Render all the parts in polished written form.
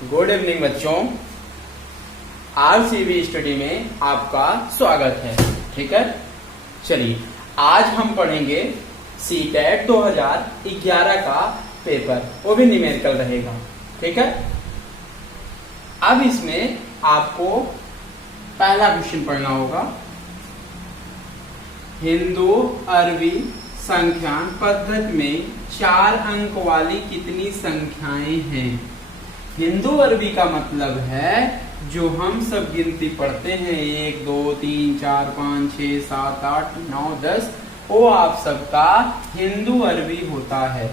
Good evening बच्चों, RCB study में आपका स्वागत है। ठीक है, चलिए आज हम पढ़ेंगे सीटेट 2011 का पेपर, वो भी न्यूमेरिकल रहेगा। ठीक है, अब इसमें आपको पहला क्वेश्चन पढ़ना होगा। हिंदू अरबी संख्यान पद्धति में 4 अंक वाली कितनी संख्याएं हैं? हिंदू अरबी का मतलब है जो हम सब गिनती पढ़ते हैं 1 2 3 4 5 6 7 8 9 10, वो आप सबका हिंदू अरबी होता है।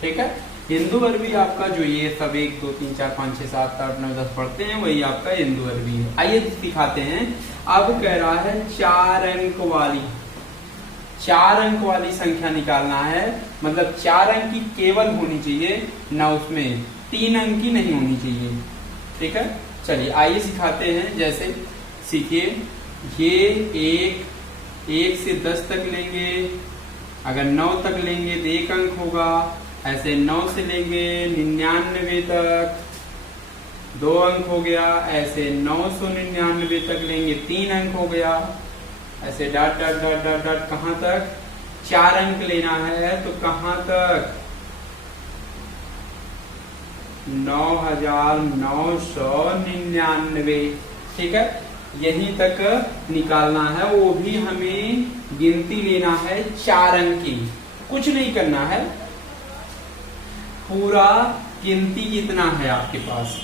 ठीक है, हिंदू अरबी आपका जो ये सब 1 2 3 4 5 6 7 8 9 10 पढ़ते हैं वही आपका हिंदू अरबी है। आइए दिखाते हैं। अब कह रहा है 4 अंक वाली संख्या निकालना है, मतलब 4 अंक की केवल होनी चाहिए ना, उसमें 3 अंक की नहीं होनी चाहिए। ठीक है, चलिए आइए सिखाते हैं। जैसे सीखिए, ये 1 से 10 तक लेंगे, अगर 9 तक लेंगे तो 1 अंक होगा। ऐसे 9 से लेंगे 99 तक 2 अंक हो गया। ऐसे 999 तक लेंगे 3 अंक हो गया। ऐसे dot dot dot dot dot कहां तक? 4 अंक लेना है तो कहां तक? 9999। ठीक है, यहीं तक निकालना है, वो भी हमें गिनती लेना है 4 अंक की, कुछ नहीं करना है। पूरा गिनती कितना है आपके पास?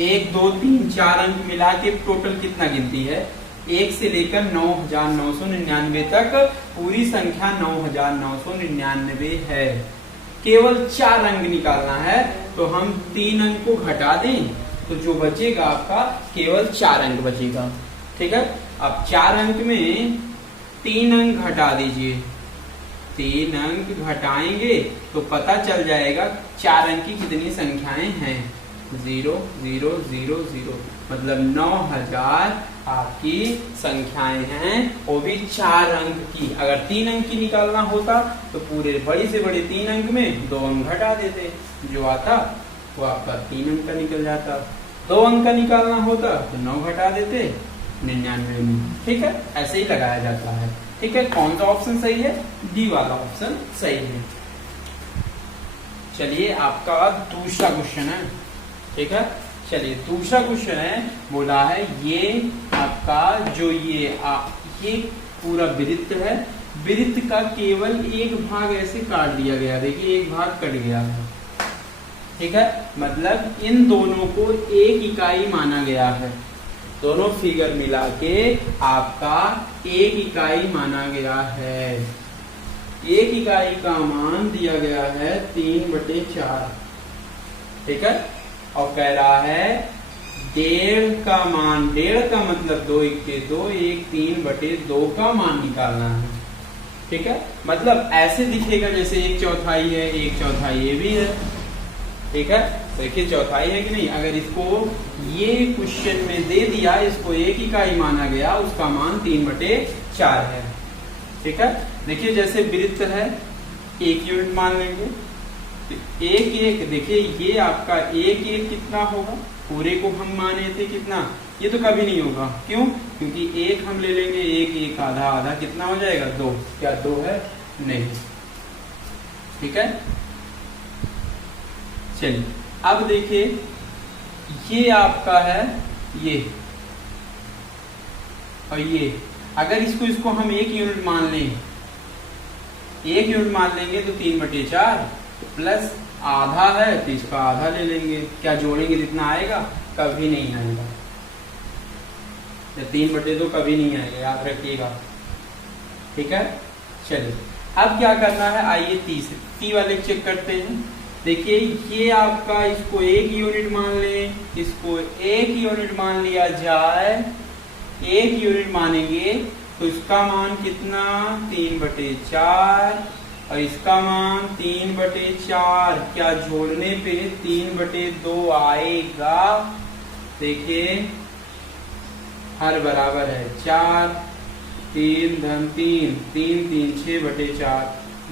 1 2 3 4 अंक मिला के टोटल कितना गिनती है? 1 से लेकर 9999 तक पूरी संख्या 9999 है। केवल 4 अंक निकालना है तो हम 3 अंक को घटा दें तो जो बचेगा आपका केवल 4 अंक बचेगा। ठीक है, अब 4 अंक में 3 अंक घटा दीजिए। 3 अंक घटाएंगे तो पता चल जाएगा 4 अंक की कितनी संख्याएं हैं। 0 0 0 0, मतलब 9000 आपकी संख्याएं हैं, वो भी 4 अंक की। अगर 3 अंक की निकालना होता तो पूरे बड़े से बड़े 3 अंक में 2 अंक घटा देते, जो आता वो आपका 3 अंक का निकल जाता। 2 अंक का निकालना होता तो 9 घटा देते 99 में। ठीक है, ऐसे ही लगाया जाता है। ठीक है, कौन सा ऑप्शन सही है? डी वाला ऑप्शन सही है। चलिए आपका दूसरा क्वेश्चन है। ठीक है, चलिए दूसरा क्वेश्चन है, बोला है ये आपका जो ये पूरा वृत्त है, वृत्त का केवल एक भाग ऐसे काट दिया गया। देखिए एक भाग कट गया है। ठीक है, मतलब इन दोनों को एक इकाई माना गया है। दोनों फिगर मिला के आपका एक इकाई माना गया है। एक इकाई का मान दिया गया है 3/4। ठीक है, और कह रहा है 1.5 का मान, 1.5 का मतलब 2 1 2, 1 3/2 का मान निकालना है। ठीक है, मतलब ऐसे दिखेगा जैसे 1/4 है, 1/4 ये भी है। ठीक है, देखिए चौथाई है कि नहीं। अगर इसको ये क्वेश्चन में दे दिया, इसको एक इकाई माना गया, उसका मान 3/4 है। ठीक है, देखिए जैसे वृत्त है 1 यूनिट मान लेंगे, 1 1, देखिए ये आपका 1 1 कितना होगा? पूरे को हम माने थे कितना? ये तो कभी नहीं होगा। क्यों? क्योंकि 1 हम ले लेंगे, 1 1 आधा आधा कितना हो जाएगा? 2। क्या 2 है? नहीं। ठीक है, चलिए अब देखिए ये आपका है ये, और ये अगर इसको हम 1 यूनिट मान लें, 1 यूनिट मान लेंगे तो 3/4 प्लस आधा है तो इसका आधा ले लेंगे। क्या जोड़ेंगे जितना आएगा? कभी नहीं आएगा। 3/2 कभी नहीं आएगा, याद रखिएगा। ठीक है, चलिए अब क्या करना है, आइए टी वाले चेक करते हैं। देखिए ये आपका, इसको 1 यूनिट मान लें, इसको 1 यूनिट मान लिया जाए। 1 यूनिट मानेंगे तो इसका मान कितना? 3/4, और इसका मान 3/4। क्या जोड़ने पे 3/2 आएगा? देखिए हर बराबर है 4, 3 धन 3, 3 3 6/4,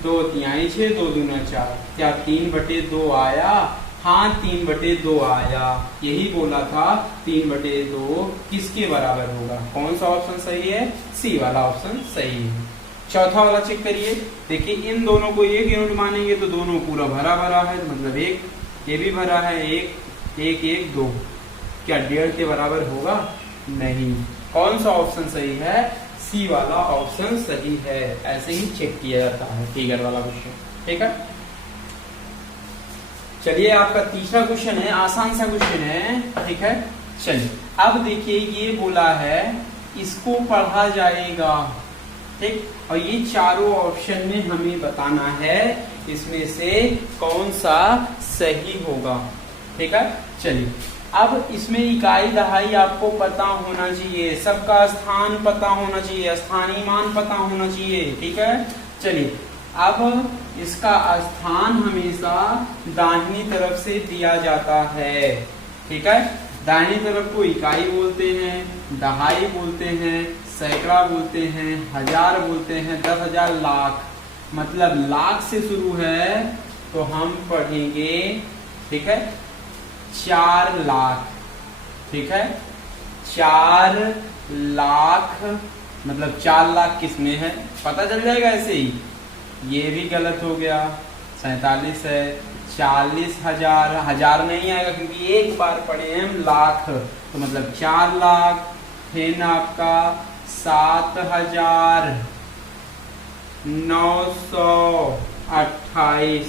2 3 6, 2 दूना 4। क्या 3/2 आया? हाँ 3/2 आया, यही बोला था 3/2 किसके बराबर होगा। कौन सा ऑप्शन सही है, सी वाला ऑप्शन सही है। चौथा वाला चेक करिए, देखिए इन दोनों को एक यूनिट मानेंगे तो दोनों पूरा भरा भरा है, मतलब एक, ये भी भरा है, एक एक एक 2, क्या 1.5 के बराबर होगा, नहीं। कौन सा ऑप्शन सही है, सी वाला ऑप्शन सही है। ऐसे ही चेक किया जाता है फिगर वाला क्वेश्चन, ठीक है। चलिए आपका तीसरा क्वेश्चन है, आसान सा क्वेश्चन है, ठीक है। चलिए अब देखिए ये बोला है इसको पढ़ा जाएगा, ठीक, और ये चारों ऑप्शन में हमें बताना है इसमें से कौन सा सही होगा, ठीक है। चलिए अब इसमें इकाई दहाई आपको पता होना चाहिए, सबका स्थान पता होना चाहिए, स्थानीय मान पता होना चाहिए, ठीक है। चलिए अब इसका स्थान हमेशा दाहिनी तरफ से दिया जाता है, ठीक है। दाहिनी तरफ को इकाई बोलते हैं, दहाई बोलते हैं, सैकड़ा बोलते हैं, हजार बोलते हैं, 10,000, लाख, मतलब लाख से शुरू है तो हम पढ़ेंगे, ठीक है, 4 लाख, ठीक है। 4 लाख मतलब 4 लाख किसमें है पता चल जाएगा ऐसे ही, ये भी गलत हो गया, 47 है। 40,000, हजार नहीं आएगा क्योंकि एक बार पढ़े हम लाख, तो मतलब 4 लाख, फिर आपका 7,928,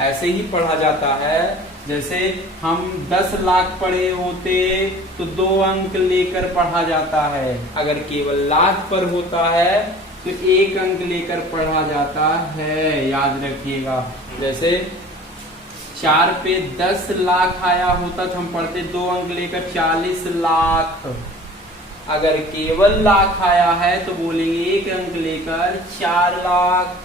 ऐसे ही पढ़ा जाता है। जैसे हम 10 लाख पढ़े होते तो 2 अंक लेकर पढ़ा जाता है, अगर केवल लाख पर होता है तो 1 अंक लेकर पढ़ा जाता है, याद रखिएगा। जैसे 4 पे 10 लाख आया होता तो हम पढ़ते 2 अंक लेकर 40 लाख, अगर केवल लाख आया है तो बोलेंगे 1 अंक लेकर 4 लाख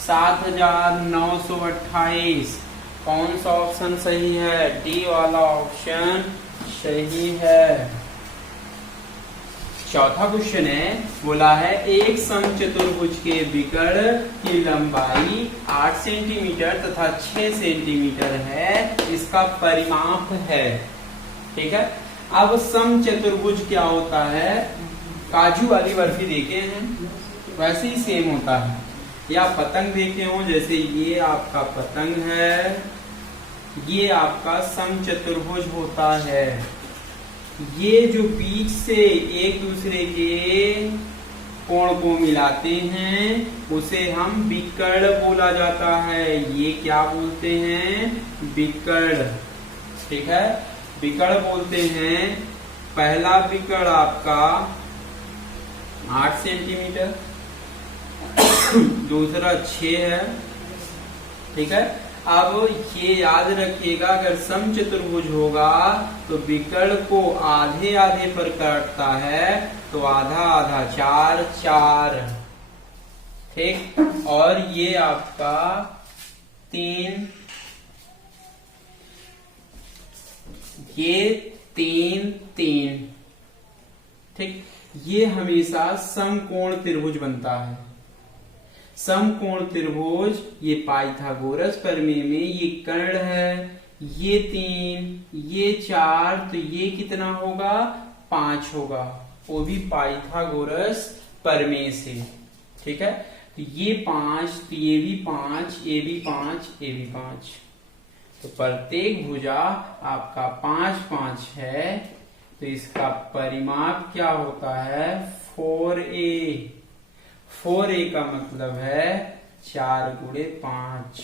7,928। कौन सा ऑप्शन सही है, डी वाला ऑप्शन सही है। चौथा क्वेश्चन है, बोला है एक समचतुर्भुज के विकर्ण की लंबाई 8 सेंटीमीटर तथा 6 सेंटीमीटर है, इसका परिमाप है, ठीक है। अब समचतुर्भुज क्या होता है, काजू वाली बर्फी देखे हैं वैसे ही सेम होता है, या पतंग देखे हो, जैसे ये आपका पतंग है, ये आपका समचतुर्भुज होता है। ये जो बीच से एक दूसरे के कोण को मिलाते हैं उसे हम विकर्ण बोला जाता है, ये क्या बोलते हैं, विकर्ण, ठीक है, विकर्ण बोलते हैं। पहला विकर्ण आपका 8 सेंटीमीटर, दूसरा 6 है, ठीक है। अब ये याद रखिएगा, अगर समचतुर्भुज होगा तो विकर्ण को आधे आधे पर काटता है, तो आधा आधा 4 4, ठीक। और ये आपका 3, ये 3 3, ठीक। ये हमेशा समकोण त्रिभुज बनता है। समकोण त्रिभुज ये पाइथागोरस प्रमेय में ये कर्ण है, ये 3, ये 4, तो ये कितना होगा, 5 होगा, वो भी पाइथागोरस प्रमेय से, ठीक है। तो ये 5, तो ये भी 5, ये भी 5, ये भी 5, तो प्रत्येक भुजा आपका 5 5 है, तो इसका परिमाप क्या होता है, 4a। 4a का मतलब है 4 गुणे 5,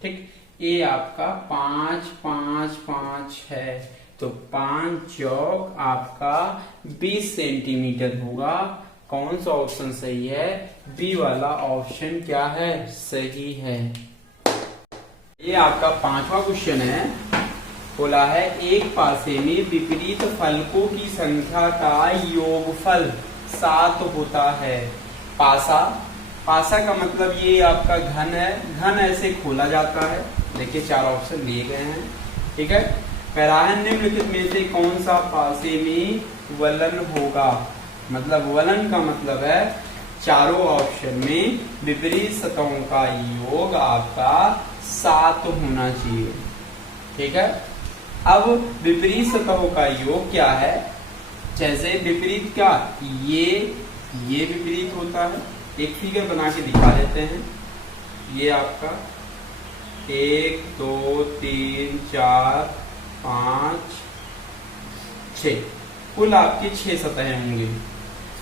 ठीक। ये आपका 5 5 5 है, तो 5 चौक आपका 20 सेंटीमीटर होगा। कौन सा ऑप्शन सही है, बी वाला ऑप्शन क्या है, सही है। ये आपका 5वां क्वेश्चन है, बोला है एक पासे में विपरीत फलकों की संख्या का योगफल 7 होता है। पासा, पासा का मतलब ये आपका घन है, घन ऐसे खोला जाता है, देखिए 4 ऑप्शन दिए गए हैं, ठीक है। कह रहा है निम्नलिखित में से कौन सा पासे में वलन होगा, मतलब वलन का मतलब है चारों ऑप्शन में विपरीत सतहों का योग आपका 7 होना चाहिए, ठीक है। अब विपरीत सतहों का योग क्या है, जैसे विपरीत क्या, ये विपरीत होता है। एक फिगर बना के दिखा देते हैं। ये आपका 1 2 3 4 5 6, कुल आपके 6 सतहें होंगी।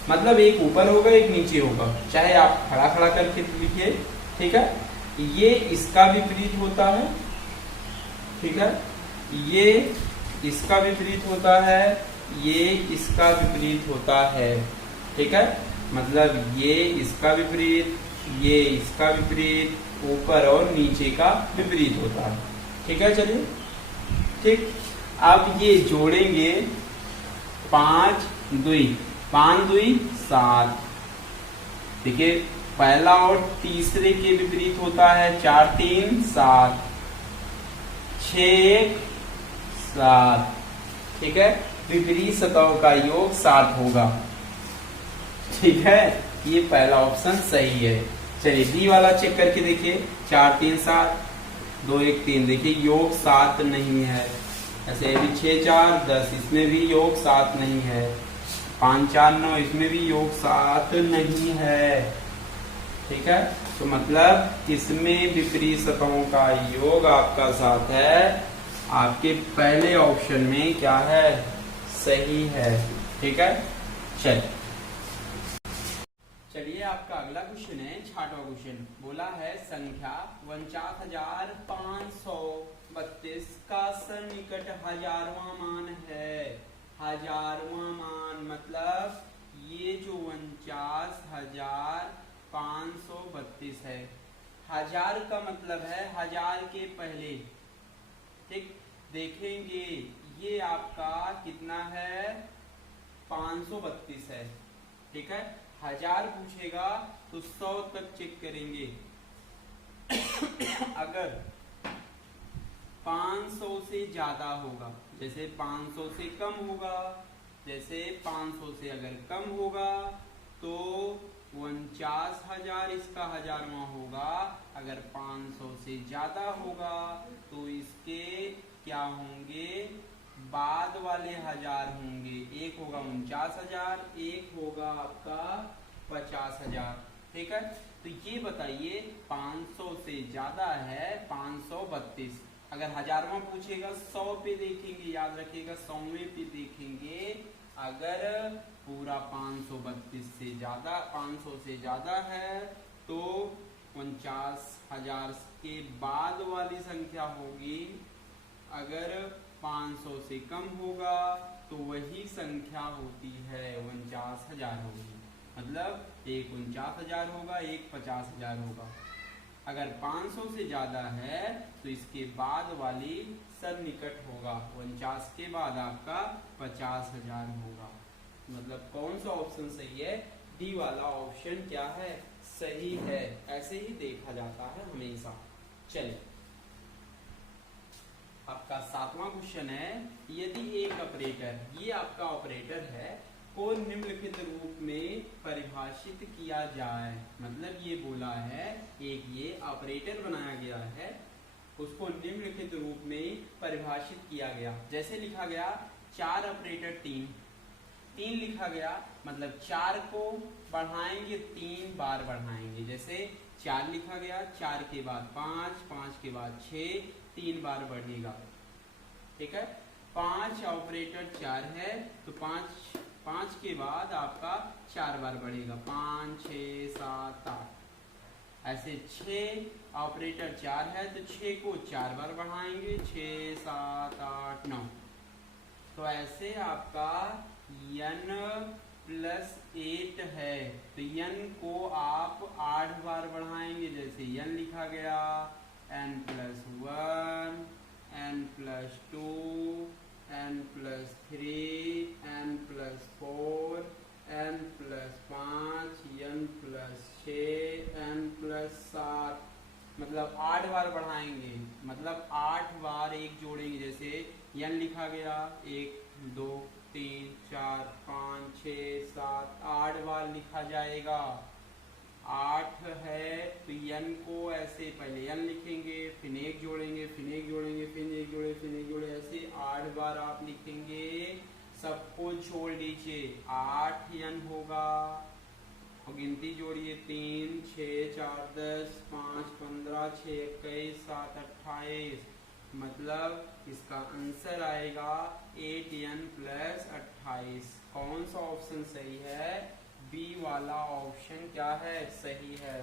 मतलब एक ऊपर होगा एक नीचे होगा, चाहे आप खड़ा खड़ा करके लिखिए। ठीक है, ये इसका विपरीत होता है। ठीक है, ये इसका विपरीत होता है, ये इसका विपरीत होता है। ठीक है, मतलब ये इसका विपरीत, ये इसका विपरीत, ऊपर और नीचे का विपरीत होता है। ठीक है, चलिए ठीक। अब ये जोड़ेंगे 5 2 5 2 7। देखिए पहला और तीसरे के विपरीत होता है 4 3 7 6 1 7। ठीक है, विपरीत सतहों का योग 7 होगा। ठीक है, ये पहला ऑप्शन सही है। चलिए डी वाला चेक करके देखिए, 4 3 7 2 1 3, देखिए योग 7 नहीं है। ऐसे भी 6 4 10, इसमें भी योग 7 नहीं है। 5 4 9, इसमें भी योग 7 नहीं है। ठीक है, तो मतलब इसमें विपरीत सतहों का योग आपका 7 है। आपके पहले ऑप्शन में क्या है, सही है। ठीक है, चलिए आपका अगला क्वेश्चन है 6वां क्वेश्चन। बोला है संख्या 49,532 का सन्निकट हजारवां मान है। हजारवां मान मतलब ये जो 49,532 है, हजार का मतलब है हजार के पहले। ठीक, देखेंगे ये आपका कितना है, 532 है। ठीक है, हजार पूछेगा तो 100 तक चेक करेंगे। अगर 500 से ज्यादा होगा, जैसे 500 से कम होगा, जैसे 500 से अगर कम होगा तो 49,000 इसका हजारवां होगा। अगर 500 से ज्यादा होगा तो इसके क्या होंगे, बाद वाले हजार होंगे। एक होगा 49,000, एक होगा आपका 50,000। ठीक है, तो ये बताइए 500 से ज्यादा है 532। अगर हजारवां पूछेगा 100 पे देखेंगे, याद रखिएगा 100वें पे देखेंगे। अगर पूरा 532 से ज्यादा, 500 से ज्यादा है तो 49,000 के बाद वाली संख्या होगी। अगर 500 से कम होगा तो वही संख्या होती है 49,000 होगी। मतलब एक 49,000 होगा, एक 50,000 होगा। अगर 500 से ज्यादा है तो इसके बाद वाली सन्निकट होगा, 49 के बाद आपका 50,000 होगा। मतलब कौन सा ऑप्शन सही है, डी वाला ऑप्शन क्या है, सही है। ऐसे ही देखा जाता है हमेशा। चलिए आपका 7वां क्वेश्चन है, यदि एक ऑपरेटर, ये आपका ऑपरेटर है, को निम्नलिखित रूप में परिभाषित किया जाए। मतलब ये बोला है एक ये ऑपरेटर बनाया गया है, उसको निम्नलिखित रूप में परिभाषित किया गया। जैसे लिखा गया 4 ऑपरेटर 3 लिखा गया, मतलब 4 को बढ़ाएंगे 3 बार बढ़ाएंगे। जैसे 4 लिखा गया, 4 के बाद 5, 5 के बाद 6, 3 बार बढ़ेगा। ठीक है, 5 ऑपरेटर 4 है तो 5 के बाद आपका 4 बार बढ़ेगा, 5 6 7 8। ऐसे 6 ऑपरेटर 4 है तो 6 को 4 बार बढ़ाएंगे, 6 7 8 9। तो ऐसे आपका n+8 है तो n को आप 8 बार बढ़ाएंगे। जैसे n लिखा गया n+1 n+2 n+3 n+4 n+5 n+6 n+7, मतलब 8 बार बढ़ाएंगे। मतलब 8 बार एक जोड़ेंगे। जैसे n लिखा गया 1 2 3 4 5 6 7 8 बार लिखा जाएगा। 8 है तो n को ऐसे पहले n लिखेंगे, फिर एक जोड़ेंगे, फिर एक जोड़ेंगे, फिर एक जोड़े, फिर एक जोड़े, ऐसे 8 बार आप लिखेंगे। सबको छोड़ दीजिए, 8n होगा और गिनती जोड़िए 3 6 4 10 5 15 6 21 7 28, मतलब इसका आंसर आएगा 8n + 28। कौन सा ऑप्शन सही है? बी वाला ऑप्शन क्या है? सही है।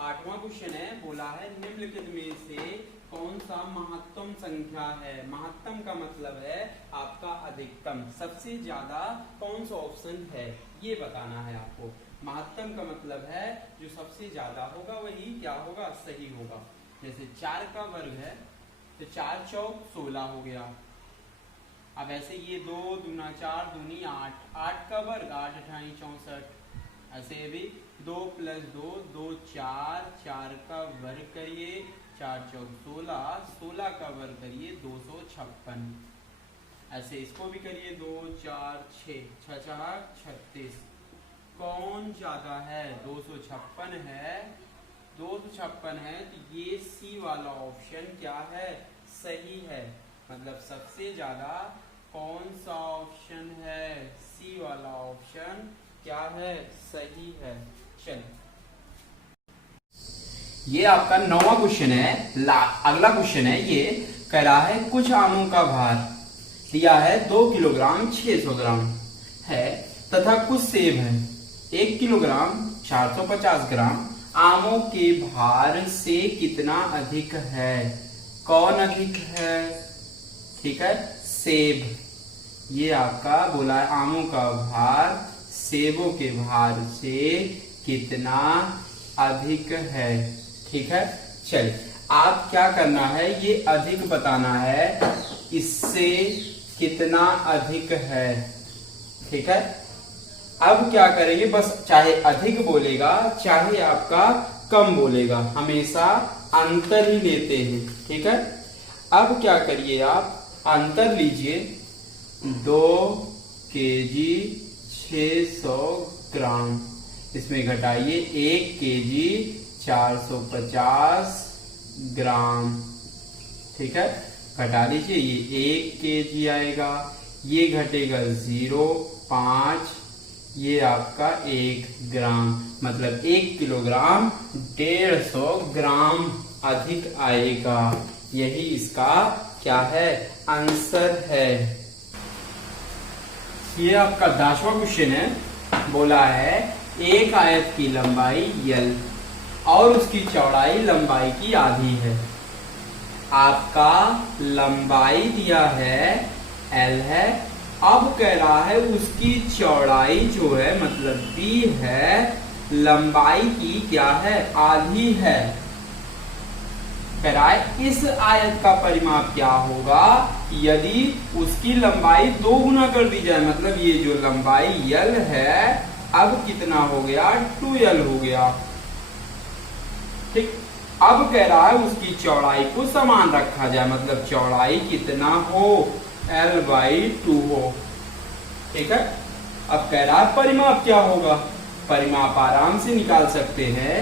8वां क्वेश्चन है, बोला है निम्नलिखित में से कौन सा महत्तम संख्या है? महत्तम का मतलब है आपका अधिकतम, सबसे ज्यादा कौन सा ऑप्शन है ये बताना है आपको। महत्तम का मतलब है जो सबसे ज्यादा होगा वही क्या होगा? सही होगा। जैसे 4 का वर्ग है तो 4 चौक 16 हो गया। अब ऐसे ये 2 दूना 4 दूनी 8, 8 का वर्ग 8 अठाई 64। ऐसे भी 2 + 2 2 4, 4 का वर्ग करिए 4 चौक 16, 16 का वर्ग करिए 256। ऐसे इसको भी करिए 2 4 6 6 4 36। कौन ज्यादा है? 256 है। 256 है तो ये सी वाला ऑप्शन क्या है? सही है। मतलब सबसे ज्यादा कौन सा ऑप्शन है? सी वाला ऑप्शन क्या है? सही है। चलिए ये आपका 9वां क्वेश्चन है। अगला क्वेश्चन है, ये कह रहा है कुछ आमों का भार दिया है 2 किलोग्राम 600 ग्राम है तथा कुछ सेब है 1 किलोग्राम 450 ग्राम। आमों के भार से कितना अधिक है? कौन अधिक है? ठीक है, सेब। ये आपका बोला है आमों का भार सेबों के भार से कितना अधिक है। ठीक है, चलिए आप क्या करना है, ये अधिक बताना है, इससे कितना अधिक है। ठीक है, अब क्या करेंगे, बस चाहे अधिक बोलेगा चाहे आपका कम बोलेगा, हमेशा अंतर ही लेते हैं। ठीक है, अब क्या करिए, आप अंतर लीजिए 2 kg 600 ग्राम, इसमें घटाइए 1 kg 450 ग्राम। ठीक है, घटा लीजिए, ये 1 kg आएगा, ये घटेगा 0.5, ये आपका 1 ग्राम, मतलब 1 किलोग्राम 150 ग्राम अधिक आएगा। यही इसका क्या है? आंसर है। ये आपका 10वां क्वेश्चन है। बोला है एक आयत की लंबाई l और उसकी चौड़ाई लंबाई की आधी है। आपका लंबाई दिया है l है, अब कह रहा है उसकी चौड़ाई जो है मतलब b है, लंबाई की क्या है? आधी है। कह रहा है इस आयत का परिमाप क्या होगा यदि उसकी लंबाई 2 गुना कर दी जाए, मतलब ये जो लंबाई l है अब कितना हो गया? 2l हो गया। ठीक, अब कह रहा है उसकी चौड़ाई को समान रखा जाए, मतलब चौड़ाई कितना हो? l/2 हो। ठीक है, अब कह रहा है परिमाप क्या होगा? परिमाप आराम से निकाल सकते हैं।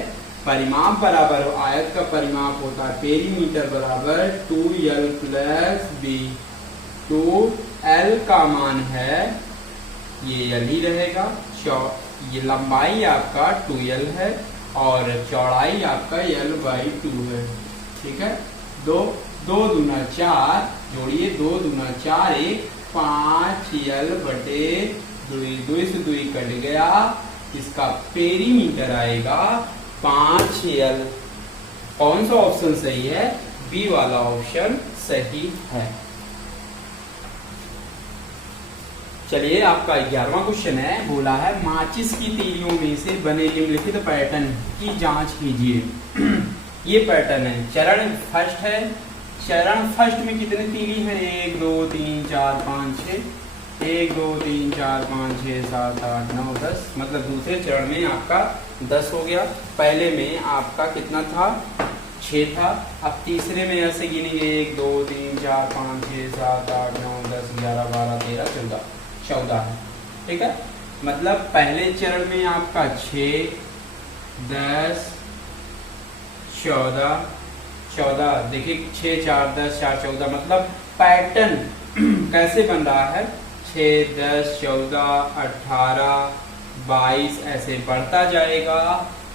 परिमाप बराबर आयत का परिमाप होता है पेरीमीटर बराबर 2l + b। 2l का मान है ये l ही रहेगा, ये लंबाई आपका 2l है और चौड़ाई आपका l/2 है। ठीक है, 2 दूना 4 जोड़िए, 2 दूना 4 1 5l/2, 2 से 2 कट गया, इसका पेरीमीटर आएगा 5l। कौन सा ऑप्शन सही है? बी वाला ऑप्शन सही है। चलिए आपका 11वां क्वेश्चन है। बोला है माचिस की तीलियों में से बने निम्नलिखित पैटर्न की जांच कीजिए। ये पैटर्न है, चरण फर्स्ट है। चरण फर्स्ट में कितने तीली हैं? 1 2 3 4 5 6, 1 2 3 4 5 6 7 8 9 10, मतलब दूसरे चरण में आपका 10 हो गया। पहले में आपका कितना था? 6 था। अब तीसरे में ऐसे गिनेंगे 1 2 3 4 5 6 7 8 9 10 11 12 13 14 है। ठीक है, मतलब पहले चरण में आपका 6, 10 14 14, देखिए 6 4 10 4 14, मतलब पैटर्न कैसे बन रहा है, 6 10 14 18 22 ऐसे बढ़ता जाएगा।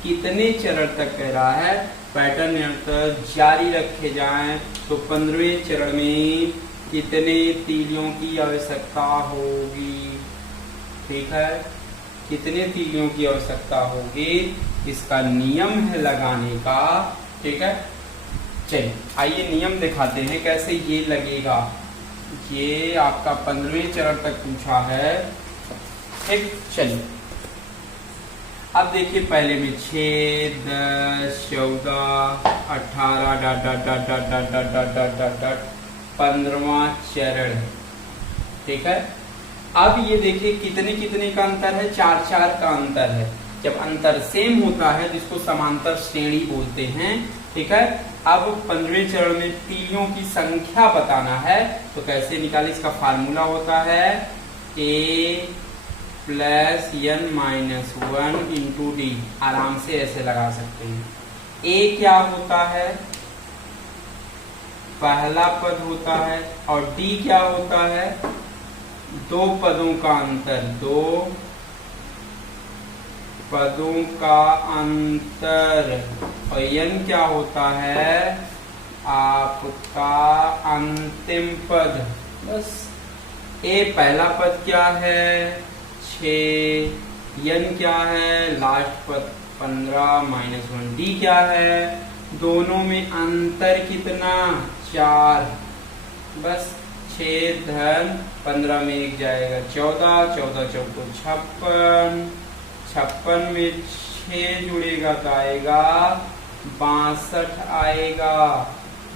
कितने चरण तक कह रहा है, पैटर्न निरंतर जारी रखे जाएं तो 15वें चरण में कितने तीलियों की आवश्यकता होगी। ठीक है, कितने तीलियों की आवश्यकता होगी, इसका नियम है लगाने का। ठीक है, चलिए आइए नियम दिखाते हैं कैसे ये लगेगा। ये आपका 15वें चरण तक पूछा है। ठीक, चलिए अब देखिए पहले में 6 10 14 18 dot dot dot dot dot dot dot dot dot dot 15वां चरण। ठीक है, अब ये देखिए कितने कितने का अंतर है, 4 4 का अंतर है। जब अंतर सेम होता है जिसको समांतर श्रेणी बोलते हैं। ठीक है, अब 15वें चरण में तीलियों की संख्या बताना है तो कैसे निकाले, इसका फार्मूला होता है a plus n minus 1 into D. आराम से ऐसे लगा सकते हैं। a क्या होता है, पहला पद होता है, और d क्या होता है, दो पदों का अंतर, दो पदों का अंतर, और n क्या होता है, आपका अंतिम पद। बस a पहला पद क्या है 6, n क्या है लास्ट पद 15 माइनस 1, d क्या है, दोनों में अंतर कितना 4। बस 6 धन 15 में 1 जाएगा 14, 14 चौको 56, 56 में 6 जुड़ेगा तो आएगा 62 आएगा।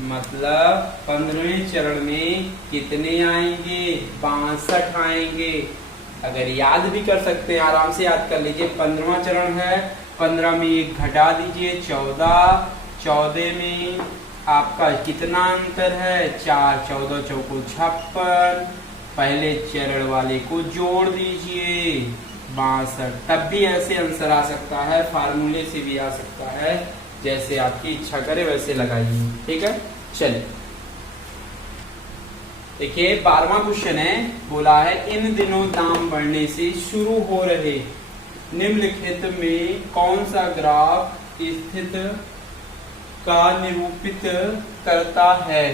मतलब 15वें चरण में कितने आएंगे, 62 आएंगे। अगर याद भी कर सकते हैं आराम से याद कर लीजिए। 15वां चरण है, 15 में 1 घटा दीजिए 14, 14 में आपका कितना अंतर है 4, 14 चौको 56, पहले चरण वाले को जोड़ दीजिए 62। तब भी ऐसे आंसर आ सकता है, फार्मूले से भी आ सकता है, जैसे आपकी इच्छा करे वैसे लगाइए। ठीक है, चलिए देखिए 12वां क्वेश्चन है, बोला है इन दिनों दाम बढ़ने से शुरू हो रहे निम्नलिखित में कौन सा ग्राफ स्थिति का निरूपित करता है।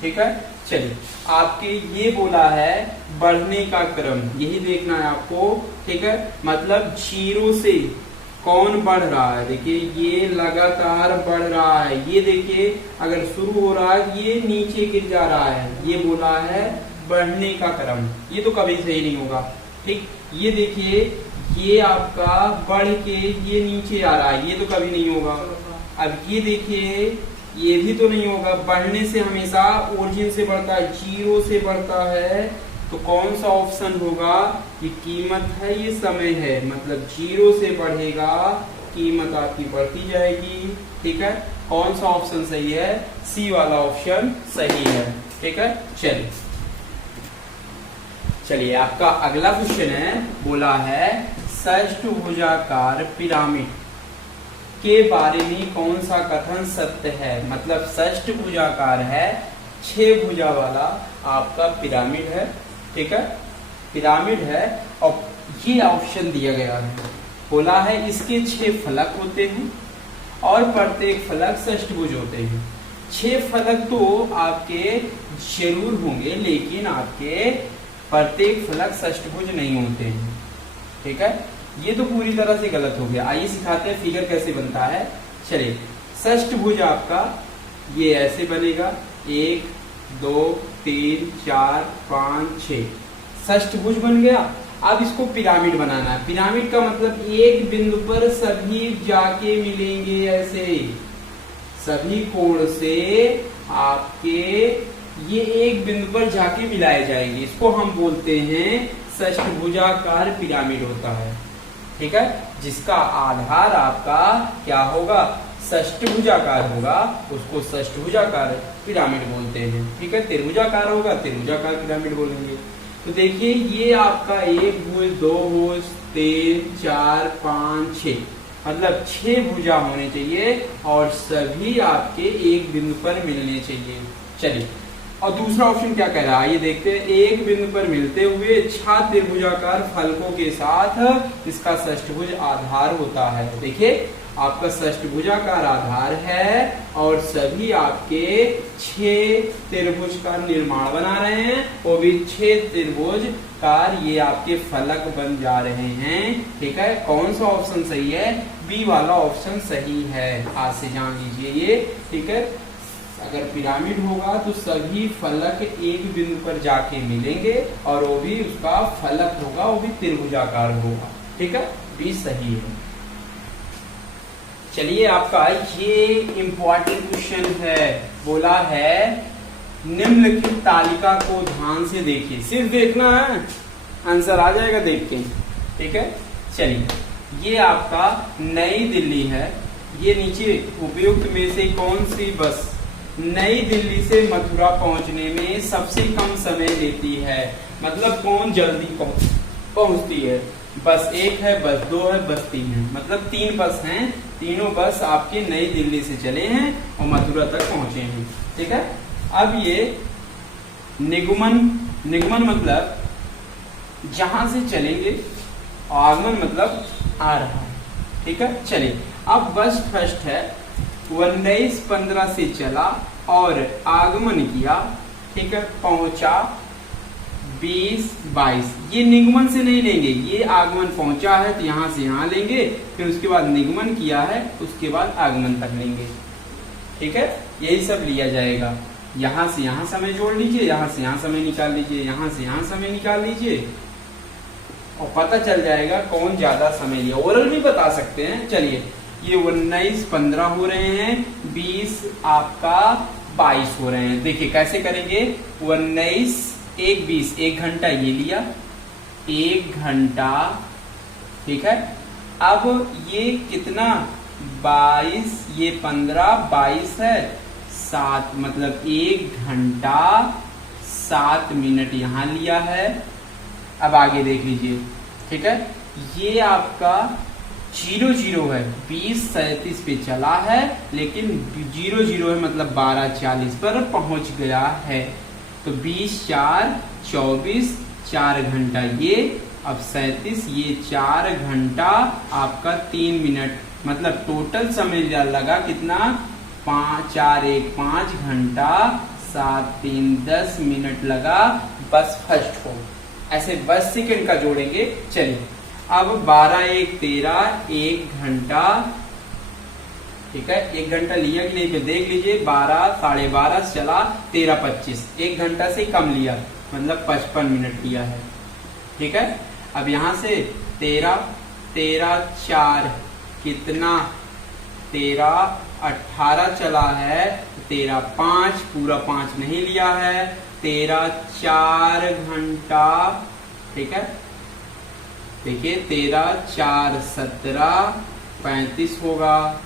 ठीक है, चलिए आपके ये बोला है बढ़ने का क्रम, यही देखना है आपको। ठीक है, मतलब 0 से कौन बढ़ रहा है, देखिए ये लगातार बढ़ रहा है। ये देखिए अगर शुरू हो रहा है ये नीचे गिर जा रहा है, ये बोला है बढ़ने का क्रम, ये तो कभी सही नहीं होगा। ठीक, ये देखिए ये आपका बढ़ के ये नीचे आ रहा है, ये तो कभी नहीं होगा। अब ये देखिए ये भी तो नहीं होगा, बढ़ने से हमेशा ओरिजिन से बढ़ता है, 0 से बढ़ता है, तो कौन सा ऑप्शन होगा, ये कीमत है, ये समय है, मतलब 0 से बढ़ेगा कीमत आपकी बढ़ती जाएगी। ठीक है, कौन सा ऑप्शन सही है, सी वाला ऑप्शन सही है। ठीक है, चलिए चलिए आपका अगला क्वेश्चन है, बोला है षष्ठभुजाकार पिरामिड के बारे में कौन सा कथन सत्य है। मतलब षष्ठभुजाकार है, 6 भुजा वाला आपका पिरामिड है। ठीक है, पिरामिड है और ये ऑप्शन दिया गया है, बोला है इसके 6 फलक होते हैं और प्रत्येक फलक षष्ठभुज होते हैं। 6 फलक तो आपके जरूर होंगे, लेकिन आपके प्रत्येक फलक षष्ठभुज नहीं होते हैं। ठीक है, ये तो पूरी तरह से गलत हो गया। आइए सिखाते हैं फिगर कैसे बनता है। चलिए षष्ठभुज आपका ये ऐसे बनेगा, 1 2 3 4 5 6, षष्ठभुज बन गया। अब इसको पिरामिड बनाना है। पिरामिड का मतलब एक बिंदु पर सभी जाके मिलेंगे, ऐसे सभी कोण से आपके ये एक बिंदु पर जाके मिलाए जाएंगे। इसको हम बोलते हैं षष्ठभुजाकार पिरामिड होता है। ठीक है, जिसका आधार आपका क्या होगा, षष्ठभुजाकार होगा, उसको षष्ठभुजाकार पिरामिड बोलते हैं। ठीक है, त्रिभुजाकार होगा त्रिभुजाकार पिरामिड बोलेंगे। तो देखिए ये आपका 1 भुज 2 भुज 3 4 5 6 मतलब 6 भुजा होने चाहिए और सभी आपके एक बिंदु पर मिलने चाहिए। चलिए, और दूसरा ऑप्शन क्या कह रहा है ये देखते हैं। एक बिंदु पर मिलते हुए छात्र त्रिभुजाकार फलकों के साथ इसका षष्ठभुज आधार होता है। देखिए, आपका षष्ठभुजाकार आधार है और सभी आपके 6 त्रिभुज का निर्माण बना रहे हैं, वो भी 6 त्रिभुज कार ये आपके फलक बन जा रहे हैं। ठीक है, कौन सा ऑप्शन सही है? बी वाला ऑप्शन सही है। आज से जान लीजिए ये। ठीक है, अगर पिरामिड होगा तो सभी फलक एक बिंदु पर जाके मिलेंगे और वो भी उसका फलक होगा, वो भी त्रिभुजाकार होगा। ठीक है, बी सही है। चलिए, आपका ये इंपॉर्टेंट क्वेश्चन है। बोला है निम्नलिखित तालिका को ध्यान से देखिए, सिर्फ देखना है, आंसर आ जाएगा देख के। ठीक है, चलिए, ये आपका नई दिल्ली है। ये नीचे उपयुक्त में से कौन सी बस नई दिल्ली से मथुरा पहुंचने में सबसे कम समय लेती है? मतलब कौन जल्दी पहुंचती है? बस 1 है, बस 2 है, बस 3 है। मतलब 3 बस हैं, तीनों बस आपके नई दिल्ली से चले हैं और मथुरा तक पहुंचे हैं। ठीक है, अब ये निगमन मतलब जहां से चलेंगे, आगमन मतलब आ रहा है। ठीक है, चलिए, अब बस फर्स्ट है 19-15 से चला और आगमन किया। ठीक है, पहुंचा 20-22। ये निगमन से नहीं लेंगे, ये आगमन पहुंचा है तो यहां से यहां लेंगे, फिर उसके बाद निगमन किया है, उसके बाद आगमन तक लेंगे। ठीक है, यही सब लिया जाएगा। यहां से यहां समय जोड़ लीजिए, यहां से यहां समय निकाल लीजिए, यहां से यहां समय निकाल लीजिए और पता चल जाएगा कौन ज्यादा समय लिया। ओरल भी बता सकते हैं। चलिए, ये 19-15 हो रहे हैं, 20 आपका 22 हो रहे हैं। देखिए कैसे करेंगे। 19-1-20, 1 घंटा ये लिया, 1 घंटा। ठीक है, अब ये कितना 22, ये 15, 22 है 7, मतलब 1 घंटा 7 मिनट यहाँ लिया है। अब आगे देख लीजिए। ठीक है, ये आपका 0-0 है, 20-37 पे चला है, लेकिन 0-0 है मतलब 12-40 पर पहुंच गया है। तो 20-4-24, 4 घंटा ये, अब 37, ये 4 घंटा आपका 3 मिनट, मतलब टोटल समय लगा कितना 5-4-1-5 घंटा 7-3 10 मिनट लगा बस फर्स्ट को। ऐसे बस सेकंड का जोड़ेंगे। चलिए, अब 12-1-13, 1 घंटा। ठीक है, 1 घंटा लिया कि नहीं फिर देख लीजिए। 12, 12:30 चला, 13-25, 1 घंटा से कम लिया, मतलब 55 मिनट लिया है। ठीक है, अब यहां से 13-4 कितना 13-18 चला है, 13-5 पूरा 5 नहीं लिया है, 13-4 घंटा। ठीक है, देखिए 13-4-17 35 होगा,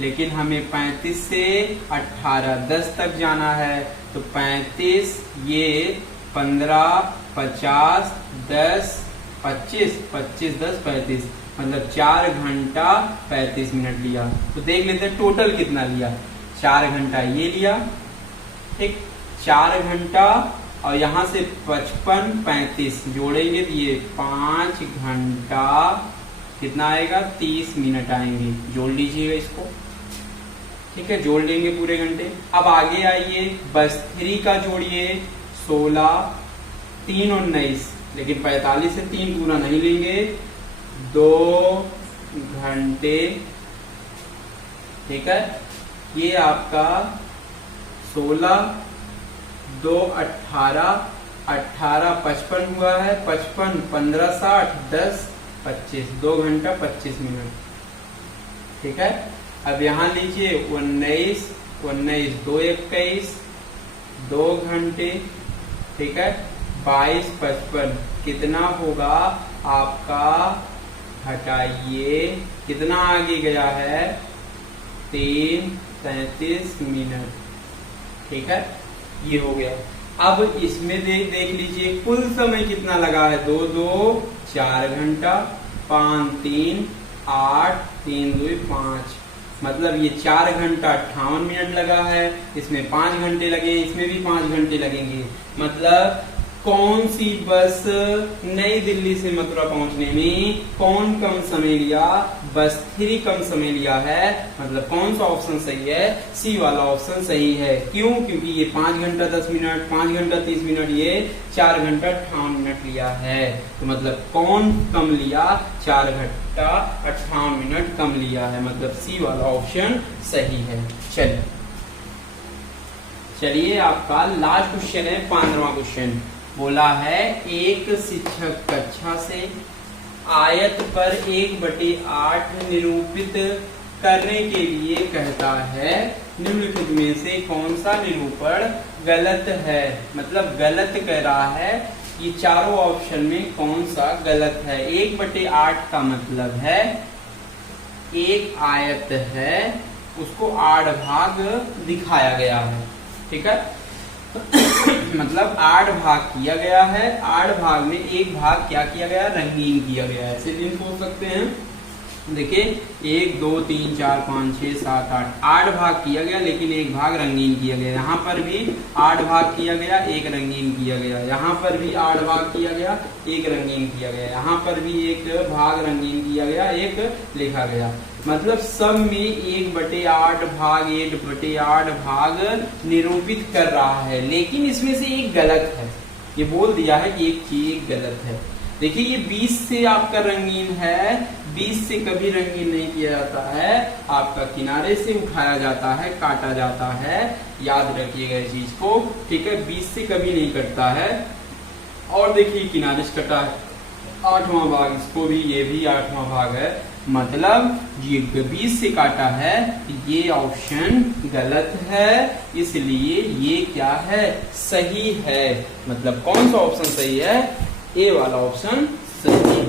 लेकिन हमें 35 से 18-10 तक जाना है, तो 35 ये 15-50-10-25, 25-10 35, मतलब 4 घंटा 35 मिनट लिया। तो देख लेते हैं टोटल कितना लिया। 4 घंटा ये लिया, ठीक, 4 घंटा और यहां से 55-35 जोड़ेंगे तो ये 5 घंटा कितना आएगा 30 मिनट आएंगे। जोड़ लीजिएगा इसको। ठीक है, जोड़ लेंगे पूरे घंटे। अब आगे आइए, बस 3 का जोड़िए 16, 3 और 19, लेकिन 45 से 3 पूरा नहीं लेंगे, 2 घंटे। ठीक है, ये आपका 16, 2 18, 18 55 हुआ है, 55 15 60 10 25, 2 घंटा 25 मिनट। ठीक है, अब यहाँ लीजिए 19, 19 2 21, 2 घंटे। ठीक है, 22 55 कितना होगा आपका, हटाइए कितना आगे गया है 3 37 मिनट। ठीक है, ये हो गया। अब इसमें देख लीजिए कुल समय कितना लगा है, 2 2 4 घंटा, 5 3 8 3 2 5, मतलब ये 4 घंटा 58 मिनट लगा है, इसमें 5 घंटे लगे, इसमें भी 5 घंटे लगेंगे। मतलब कौन सी बस नई दिल्ली से मथुरा पहुंचने में कौन कम समय लिया? बस 3 कम समय लिया है। मतलब कौन सा ऑप्शन सही है? सी वाला ऑप्शन सही है। क्यों? क्योंकि ये 5 घंटा 10 मिनट, 5 घंटा 30 मिनट, ये 4 घंटा 58 मिनट लिया है। तो मतलब कौन कम लिया? 4 घंटा 58 मिनट कम लिया है। मतलब सी वाला ऑप्शन सही है। चलिए आपका लास्ट क्वेश्चन है, 15वां क्वेश्चन। बोला है एक शिक्षक कक्षा से आयत पर 1/8 निरूपित करने के लिए कहता है, निम्नलिखित में से कौन सा निरूपण गलत है? मतलब गलत कह रहा है, ये चारों ऑप्शन में कौन सा गलत है? 1/8 का मतलब है एक आयत है, उसको 8 भाग दिखाया गया है। ठीक है मतलब 8 भाग किया गया है, 8 भाग में एक भाग क्या किया गया? रंगीन किया गया है। ऐसे भी सोच सकते हैं। देखिए 1 2 3 4 5 6 7 8 भाग किया गया, लेकिन एक भाग रंगीन किया गया। यहाँ पर भी 8 भाग किया गया, एक रंगीन किया गया। यहाँ पर भी 8 भाग किया गया, एक रंगीन किया गया। यहाँ पर भी एक भाग रंगीन किया गया, एक लिखा गया। मतलब सब में 1/8 भाग 1/8 भाग निरूपित कर रहा है, लेकिन इसमें से एक गलत है। ये बोल दिया है कि एक चीज गलत है। देखिए ये 20 से आपका रंगीन है, 20 से कभी रंगीन नहीं किया जाता है, आपका किनारे से उठाया जाता है, काटा जाता है। याद रखिएगा इस चीज को। ठीक है, 20 से कभी नहीं कटता है। और देखिए किनारे से कटा है, 8वां भाग, इसको भी, ये भी 8वां भाग है। मतलब ये 20 से काटा है, ये ऑप्शन गलत है, इसलिए ये क्या है? सही है। मतलब कौन सा ऑप्शन सही है? ए वाला ऑप्शन सही है।